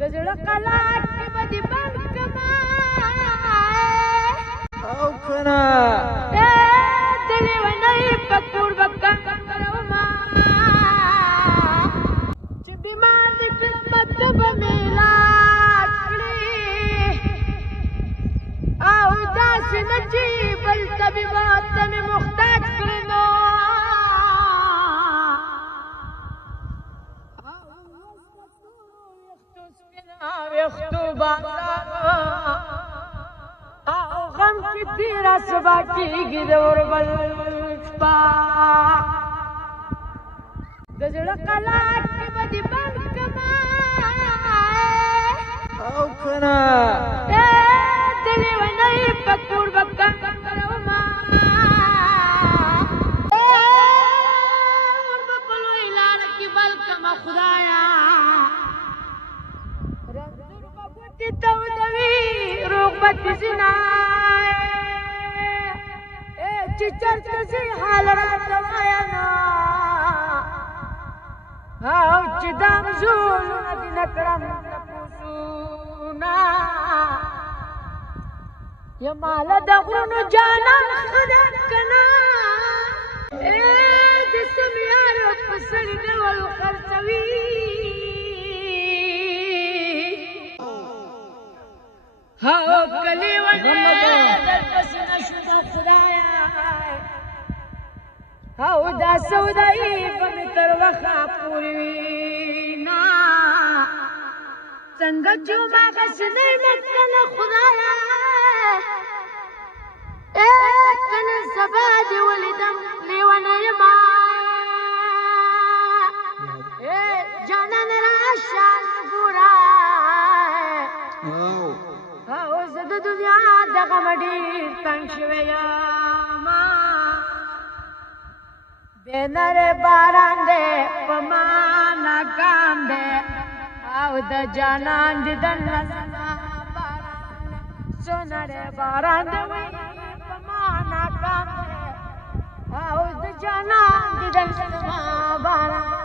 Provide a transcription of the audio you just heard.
دزړه قلات کې بدی بند کما او کنا دلی ونی پکور وکم کلوما چې بیمار دې قسمت به میلا کړی او داسې نه چې بل طبیبات ته مې محتاج کړی نو ویختو بازار او غم کی تیرا سبا کیږي د اوربل شپا د زړه قلات کې بدی بند کما او کنا دلی ونی پکور وکم کلوما اور بپلو اعلان کی بلکم خدایا تودوی روغبت زنای چې چرته زی حال راته وایانا او چې دام زولونه دې نکړم تپوسونه یا مال د غرونو جانان خدای کنا د سمیار په سر ډول خرڅوي هاو کلی ونه درپسې نشو د خدایا هاو دا سودایي به مې تر وخه پورې وي نه څنګه چې هماغسې نه یم کنه خدایا کنه سبا دې ولیدم لیونه یما جانان راشه ګوره زه د دنیا دغه ډېر تنګ شوی یمه بې نرې باران دی په ما ناکام دی او د جانان دیدن نه زما باران څو نرې باران دی په ما ناکام دی او د جانان دیدن نه زما باران